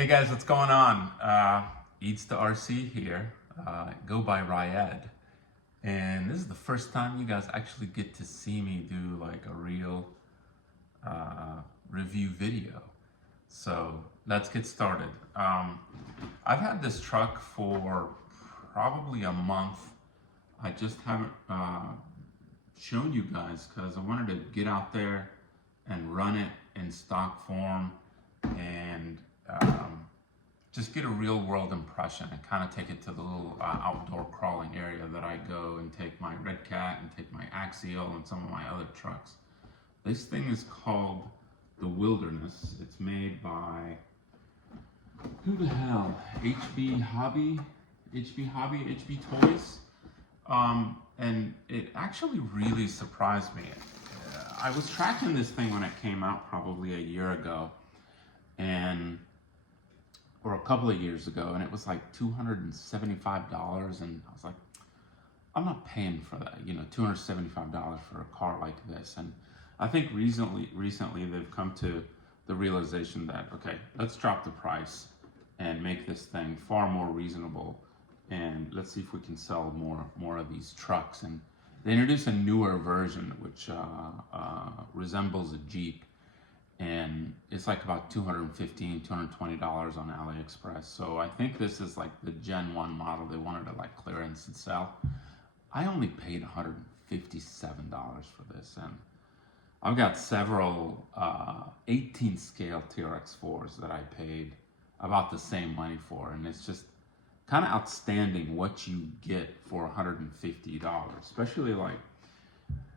Hey guys, what's going on? Eats to RC here. Go by Ryad. And this is the first time you guys actually get to see me do like a real review video. So let's get started. I've had this truck for probably a month. I just haven't shown you guys because I wanted to get out there and run it in stock form and just get a real world impression and kind of take it to the little outdoor crawling area that I go and take my Red Cat and take my Axial and some of my other trucks. This thing is called the Wilderness. It's made by, who the hell? HB Toys. And it actually really surprised me. I was tracking this thing when it came out probably a year ago, or a couple of years ago, and it was like $275, and I was like, I'm not paying for that, $275 for a car like this. And I think recently they've come to the realization that, okay, let's drop the price and make this thing far more reasonable, and let's see if we can sell more of these trucks. And they introduced a newer version which resembles a Jeep, and it's like about $215, $220 on AliExpress. So I think this is like the Gen 1 model they wanted to like clearance and sell. I only paid $157 for this, and I've got several 18 scale TRX4s that I paid about the same money for, and it's just kind of outstanding what you get for $150, especially like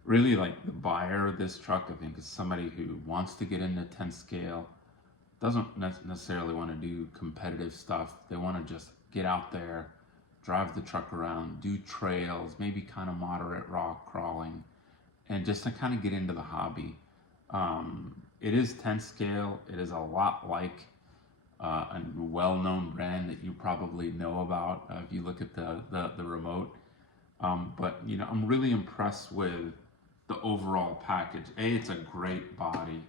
really like the buyer of this truck. I think is somebody who wants to get into 10 scale, doesn't necessarily want to do competitive stuff. They want to just get out there, drive the truck around, do trails, maybe kind of moderate rock crawling, and just to kind of get into the hobby. It is 10 scale. It is a lot like a well-known brand that you probably know about if you look at the remote. But I'm really impressed with the overall package. It's a great body.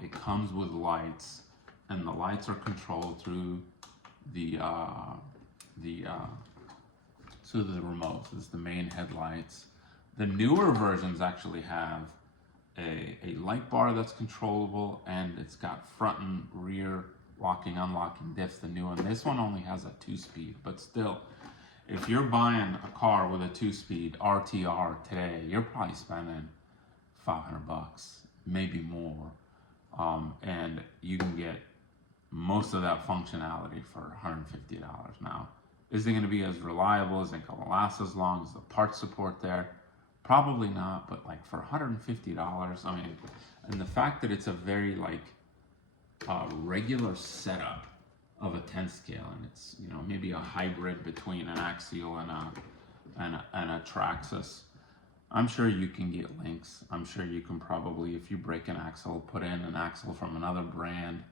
It comes with lights, and the lights are controlled through the remote. This is the main headlights. The newer versions actually have a light bar that's controllable, and it's got front and rear locking, unlocking diffs. The new one. This one only has a 2-speed, but still, if you're buying a car with a 2-speed RTR today, you're probably spending $500, maybe more, and you can get most of that functionality for $150. Now, is it going to be as reliable? Is it going to last as long? Is the parts support there? Probably not, but like for $150, I mean, and the fact that it's a very like regular setup of a 10 scale, and it's maybe a hybrid between an Axial and a Traxxas. I'm sure you can get links. I'm sure you can probably, if you break an axle, put in an axle from another brand,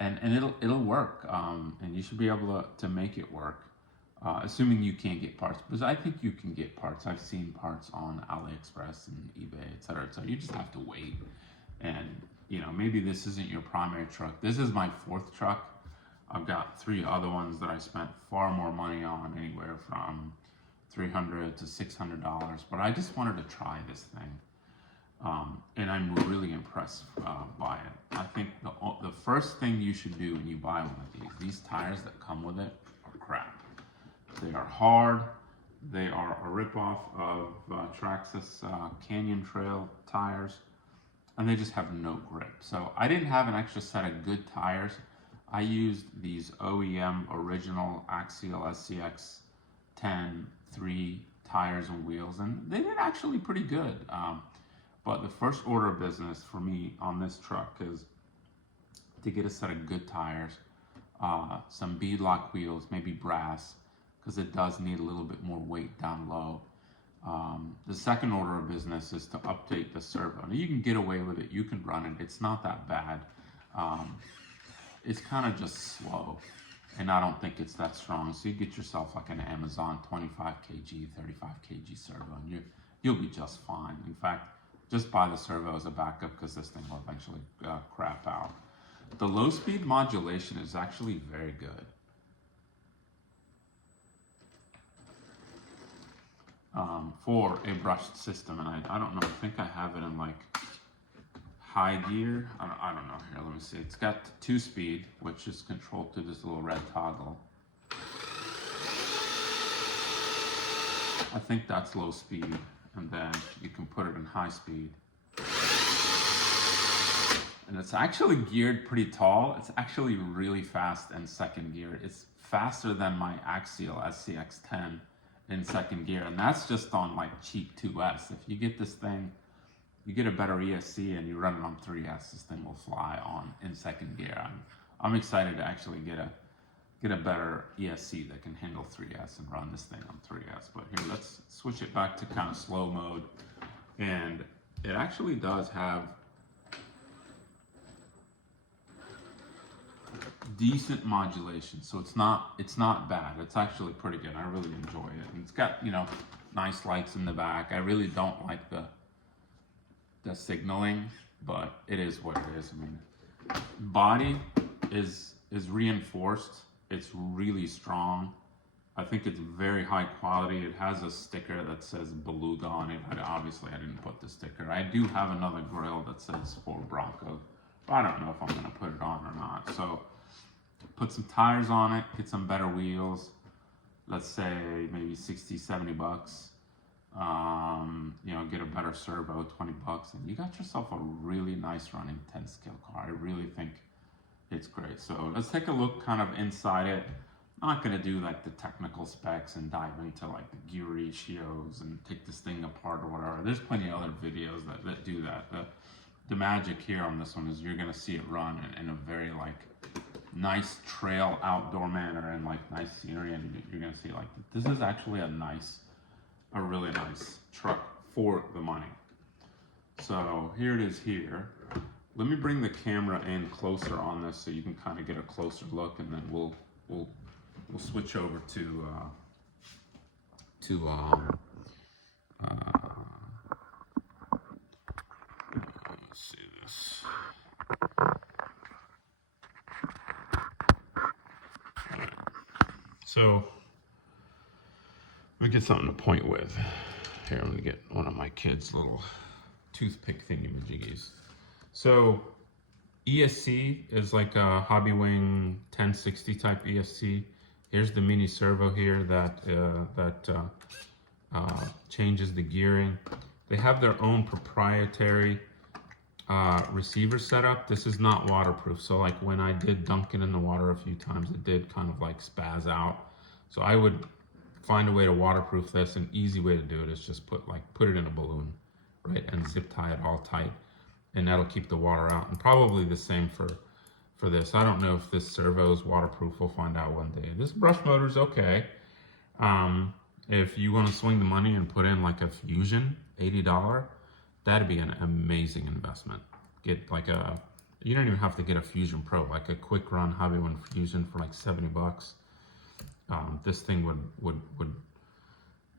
and it'll work. And you should be able to make it work, assuming you can't get parts. Because I think you can get parts. I've seen parts on AliExpress and eBay, etc. So you just have to wait. And maybe this isn't your primary truck. This is my 4th truck. I've got 3 other ones that I spent far more money on, anywhere from $300 to $600. But I just wanted to try this thing, and I'm really impressed by it. I think the first thing you should do when you buy one of these tires that come with it are crap. They are hard. They are a ripoff of Traxxas Canyon Trail tires, and they just have no grip. So I didn't have an extra set of good tires. I used these OEM original Axial SCX 10 3 tires and wheels, and they did actually pretty good. But the first order of business for me on this truck is to get a set of good tires, some beadlock wheels, maybe brass, because it does need a little bit more weight down low. The second order of business is to update the servo. Now you can get away with it, you can run it, it's not that bad. It's kind of just slow, and I don't think it's that strong. So you get yourself like an Amazon 25 kg, 35 kg servo, and you'll be just fine. In fact, just buy the servo as a backup, because this thing will eventually crap out. The low speed modulation is actually very good. For a brushed system, and I don't know, I think I have it in like high gear. I don't know, here, let me see. It's got 2-speed, which is controlled through this little red toggle. I think that's low speed, and then you can put it in high speed. And it's actually geared pretty tall. It's actually really fast in second gear. It's faster than my Axial SCX10 in second gear, and that's just on like cheap 2S. If you get this thing, you get a better ESC and you run it on 3S, this thing will fly on in second gear. I'm excited to actually get a better ESC that can handle 3S and run this thing on 3S. But here, let's switch it back to kind of slow mode, and it actually does have decent modulation, so it's not bad. It's actually pretty good. I really enjoy it, and it's got, you know, nice lights in the back. I really don't like the signaling, but it is what it is. I mean, body is reinforced. It's really strong. I think it's very high quality. It has a sticker that says Beluga on it. Obviously, I didn't put the sticker. I do have another grill that says for Bronco, but I don't know if I'm gonna put it on or not. So put some tires on it, get some better wheels, let's say maybe 60, 70 bucks. You know, get a better servo, 20 bucks, and you got yourself a really nice running 10 scale car. I really think it's great. So let's take a look kind of inside it. I'm not gonna do like the technical specs and dive into like the gear ratios and take this thing apart or whatever. There's plenty of other videos that do that. The magic here on this one is you're gonna see it run in a very like nice trail outdoor manner and like nice scenery, and you're gonna see like this is actually a really nice truck for the money. So here it is here. Let me bring the camera in closer on this so you can kind of get a closer look, and then we'll switch over to let's see this. So let me get something to point with. Here, I'm gonna get one of my kids' little toothpick thingy-majiggies. So ESC is like a Hobby Wing 1060 type ESC. Here's the mini servo here that changes the gearing. They have their own proprietary receiver setup. This is not waterproof, so like when I did dunk it in the water a few times, it did kind of like spaz out. So I would find a way to waterproof this. An easy way to do it is just put it in a balloon, right, and zip tie it all tight, and that'll keep the water out. And probably the same for this. I don't know if this servo is waterproof. We'll find out one day. This brush motor is okay. If you want to swing the money and put in like a Fusion, $80, that'd be an amazing investment. Get like you don't even have to get a Fusion Pro, like a quick run Hobby One Fusion for like 70 bucks. This thing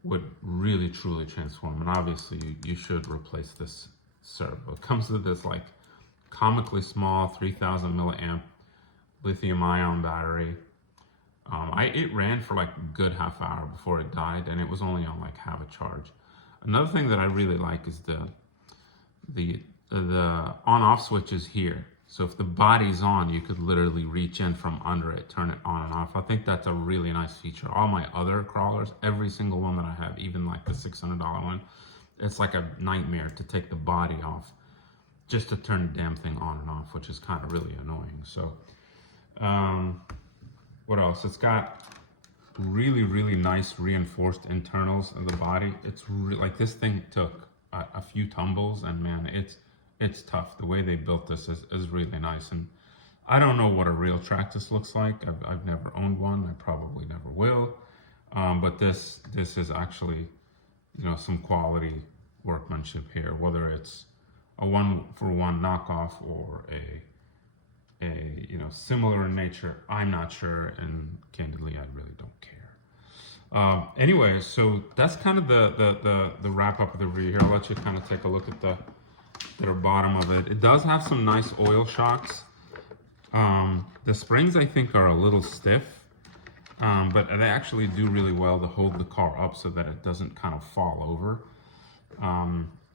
would really truly transform, and obviously you should replace this servo. It comes with this like comically small 3000 milliamp lithium ion battery. It ran for like a good half hour before it died, and it was only on like half a charge. Another thing that I really like is the on-off switch is here. So if the body's on, you could literally reach in from under it, turn it on and off. I think that's a really nice feature. All my other crawlers, every single one that I have, even like the $600 one, it's like a nightmare to take the body off just to turn the damn thing on and off, which is kind of really annoying. So what else? It's got really, really nice reinforced internals of the body. It's like this thing took a few tumbles, and man, it's tough. The way they built this is really nice, and I don't know what a real Tractus looks like. I've never owned one. I probably never will. But this is actually, you know, some quality workmanship here. Whether it's a one-for-one knockoff or a you know, similar in nature, I'm not sure, and candidly, I really don't care. Anyway, so that's kind of the wrap up of the review here. I'll let you kind of take a look at the bottom of it. It does have some nice oil shocks. The springs I think are a little stiff, but they actually do really well to hold the car up so that it doesn't kind of fall over.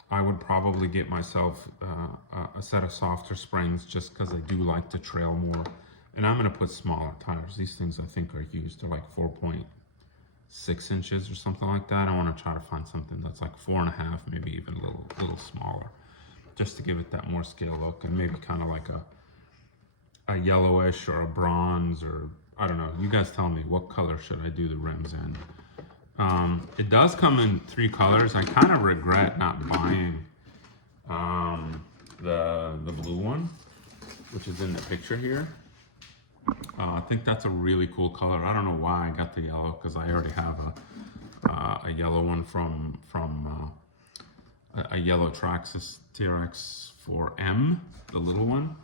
I would probably get myself a set of softer springs just because I do like to trail more. And I'm going to put smaller tires. These things I think are used. They're like 4.6 inches or something like that. I want to try to find something that's like 4.5, maybe even a little smaller, just to give it that more scale look, and maybe kind of like a yellowish or a bronze, or I don't know. You guys tell me, what color should I do the rims in? It does come in 3 colors. I kind of regret not buying the blue one, which is in the picture here. I think that's a really cool color. I don't know why I got the yellow, because I already have a yellow one from a yellow Traxxas TRX 4M, the little one.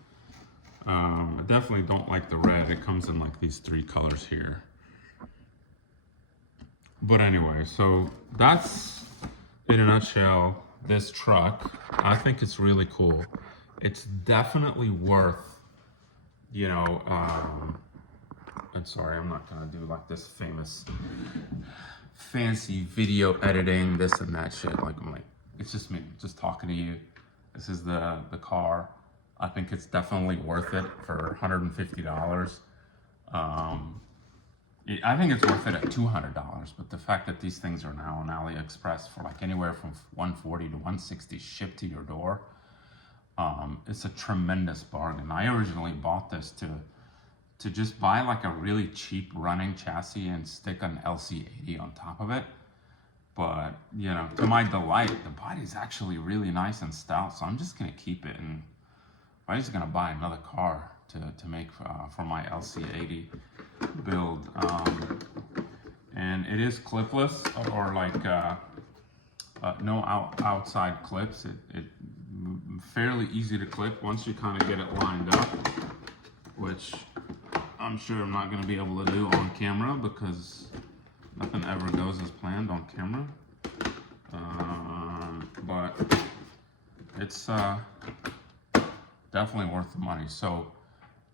I definitely don't like the red. It comes in like these 3 colors here. But anyway, so that's in a nutshell this truck. I think it's really cool. It's definitely worth, you know, I'm sorry, I'm not gonna do like this famous fancy video editing, this and that shit. Like, I'm like, it's just me, just talking to you. This is the car. I think it's definitely worth it for $150. I think it's worth it at $200, but the fact that these things are now on AliExpress for like anywhere from $140 to $160 shipped to your door, it's a tremendous bargain. I originally bought this to just buy like a really cheap running chassis and stick an LC80 on top of it. But, you know, to my delight, the body's actually really nice and stout, so I'm just gonna keep it, and I'm just gonna buy another car to make for my LC80 build. And it is clipless, or like no outside clips. It fairly easy to clip once you kind of get it lined up, which I'm sure I'm not going to be able to do on camera because nothing ever goes as planned on camera. But it's definitely worth the money. So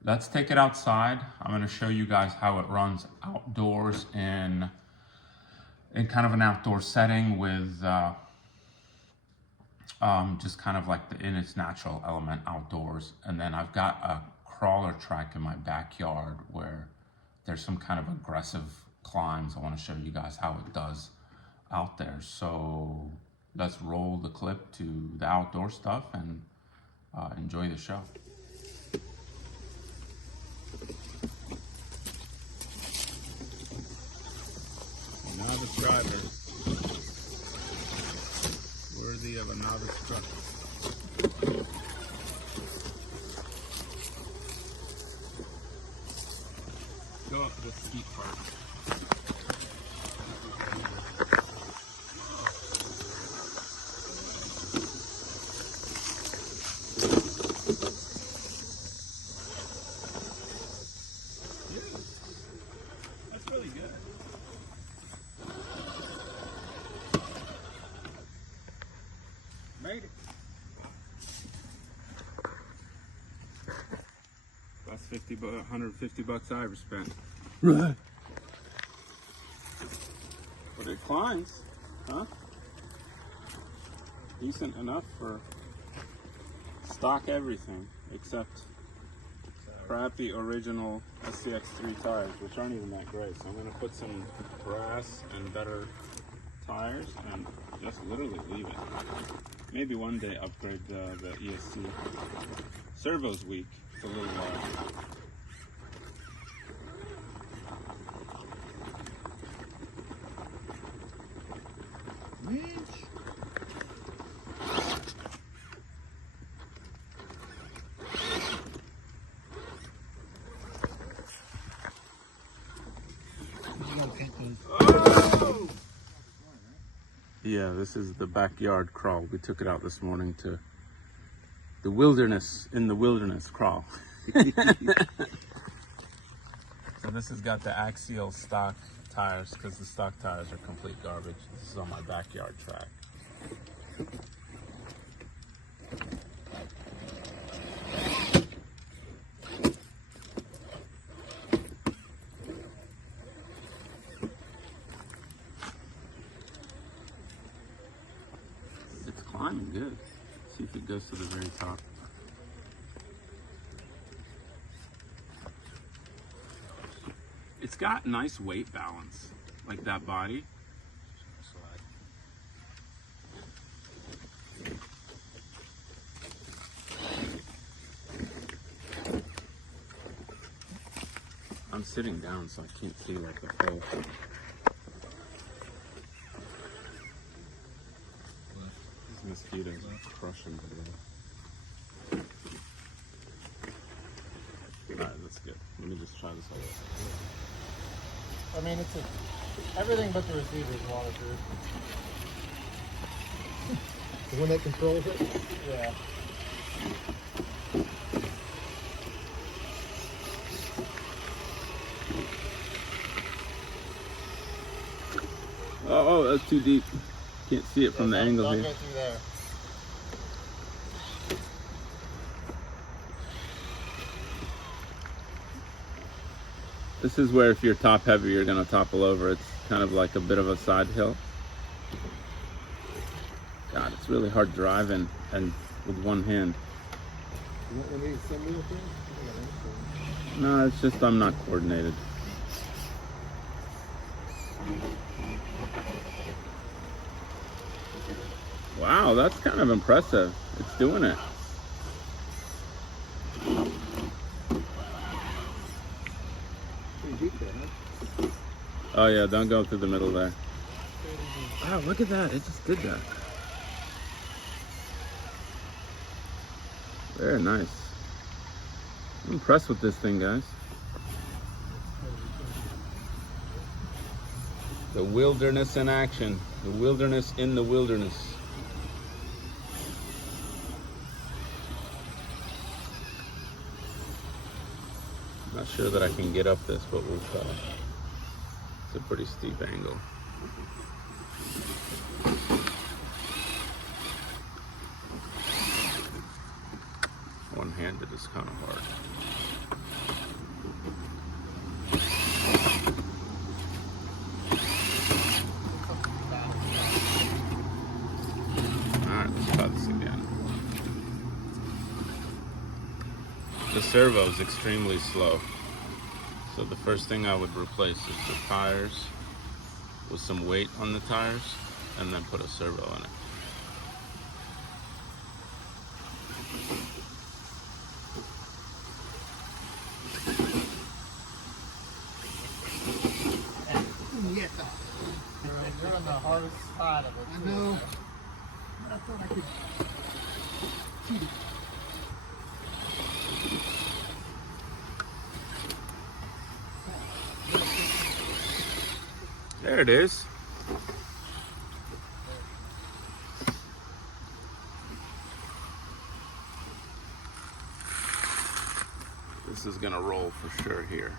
let's take it outside. I'm going to show you guys how it runs outdoors in kind of an outdoor setting with just kind of like in its natural element outdoors. And then I've got a crawler track in my backyard where there's some kind of aggressive climbs. I want to show you guys how it does out there. So let's roll the clip to the outdoor stuff and enjoy the show. Novice driver, worthy of a novice trucker. Go up the steep part. That's really good. Made it. That's $150 I ever spent. Right. But it climbs, huh? Decent enough for stock everything, except crappy original SCX3 tires, which aren't even that great. So I'm gonna put some brass and better tires and just literally leave it. Maybe one day upgrade the ESC. Servo's weak for a little while. Oh! Yeah, this is the backyard crawl. We took it out this morning to the wilderness, in the wilderness crawl. So this has got the axial stock tires because the stock tires are complete garbage. This is on my backyard track. good. See if it goes to the very top. It's got nice weight balance, like that body. I'm sitting down, so I can't see like the whole. These mosquitoes are crushing today. Alright, that's good. Let me just try this out. I mean, it's everything but the receiver is waterproof. The one that controls it? Yeah. Oh, that's too deep. Can't see it from the angle here. Go through there. This is where if you're top heavy, you're going to topple over. It's kind of like a bit of a side hill. God, it's really hard driving and with one hand. You want me to send me with this? No, it's just I'm not coordinated. Wow, that's kind of impressive. It's doing it. Oh yeah, don't go through the middle there. Wow, look at that. It just did that. Very nice. I'm impressed with this thing, guys. The wilderness in action. The wilderness in the wilderness. Not sure that I can get up this, but we'll try. It's a pretty steep angle. One-handed is kind of hard. Alright, let's try this again. The servo is extremely slow. So the first thing I would replace is the tires with some weight on the tires and then put a servo in it. You're on the hardest side of it. I know. I thought I could cheat it. There it is. This is gonna roll for sure here.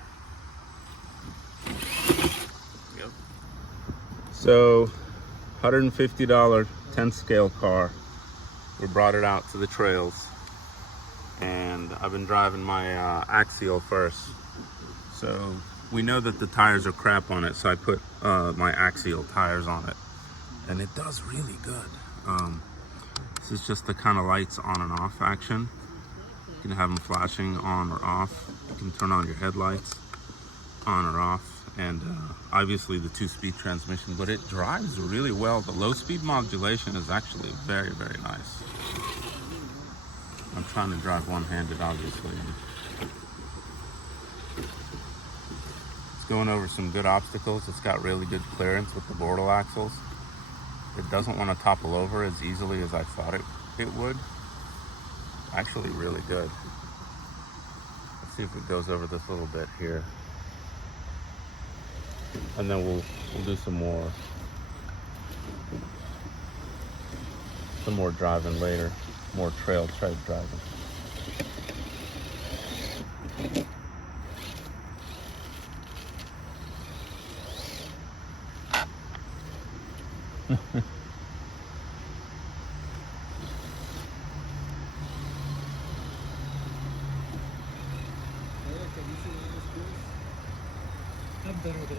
Yep. So, $150 10 scale car. We brought it out to the trails, and I've been driving my axial first. So we know that the tires are crap on it, so I put my axial tires on it, and it does really good. This is just the kind of lights on and off action. You can have them flashing on or off. You can turn on your headlights on or off, and obviously the 2-speed transmission, but it drives really well. The low speed modulation is actually very, very nice. I'm trying to drive one-handed, obviously. Going over some good obstacles. It's got really good clearance with the border axles. It doesn't want to topple over as easily as I thought it would. Actually really good. Let's see if it goes over this little bit here. And then we'll do some more driving later. More trail driving. I've done with it.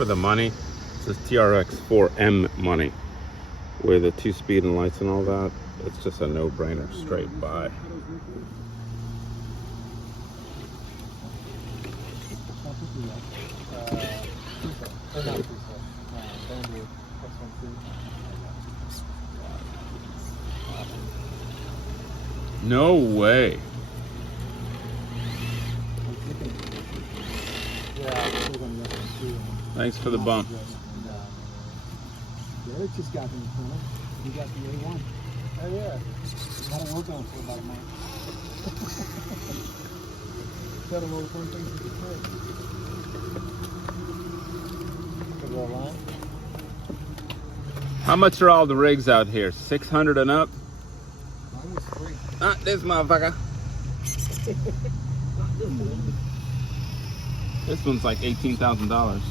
for the money. This is TRX 4M money with a 2-speed and lights and all that. It's just a no-brainer, straight buy. No way. Thanks for the bump. Derek just got in the corner. He got the A1. Oh yeah. I don't work on it for about a month. Tell him all the fun things he could say. Good little line. How much are all the rigs out here? 600 and up? Mine was free. Not this motherfucker. This one's like $18,000.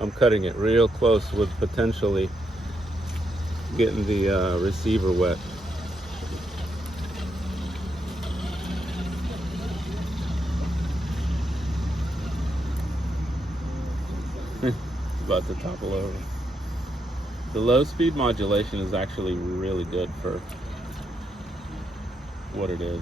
I'm cutting it real close with potentially getting the receiver wet. It's about to topple over. The low speed modulation is actually really good for what it is.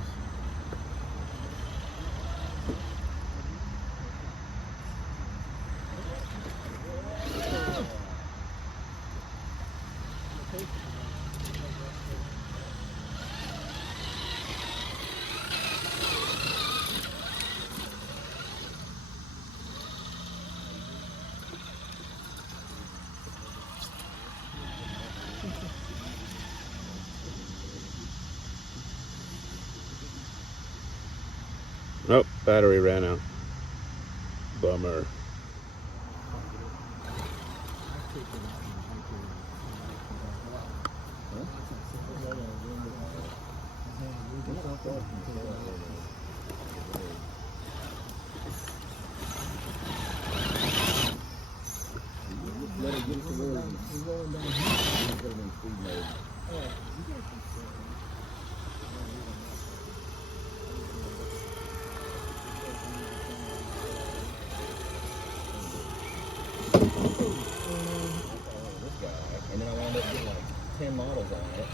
Nope, battery ran out. Bummer. And then I wound up getting like 10 models on it.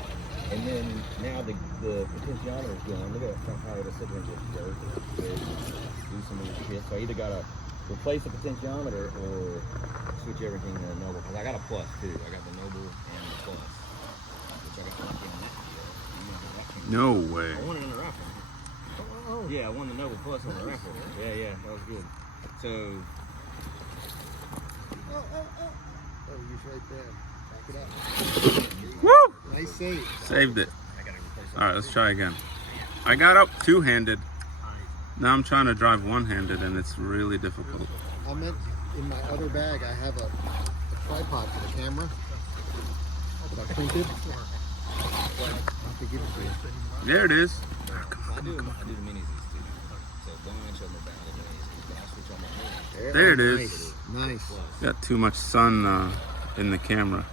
And then now the potentiometer's going. Look at how high the cylinder is jerk. Do some new shit. So I either gotta replace the potentiometer or switch everything to a Noble. Because I got a Plus too. I got the Noble and the Plus. Which I got lucky on that deal. No way. I won it in the raffle. Oh. Yeah, I won the Noble Plus on the raffle. Yeah, that was good. So. Oh, he's right there. Back it up. Woo! Nice save. Saved it. Alright, let's try again. I got up two-handed. Now I'm trying to drive one-handed and it's really difficult. I meant in my other bag I have a tripod for the camera. That's printed. I'll have to give it to you. There it is. I do the minis too. So bunch of them about it. I switch on my head. There it is. Nice. Got too much sun in the camera.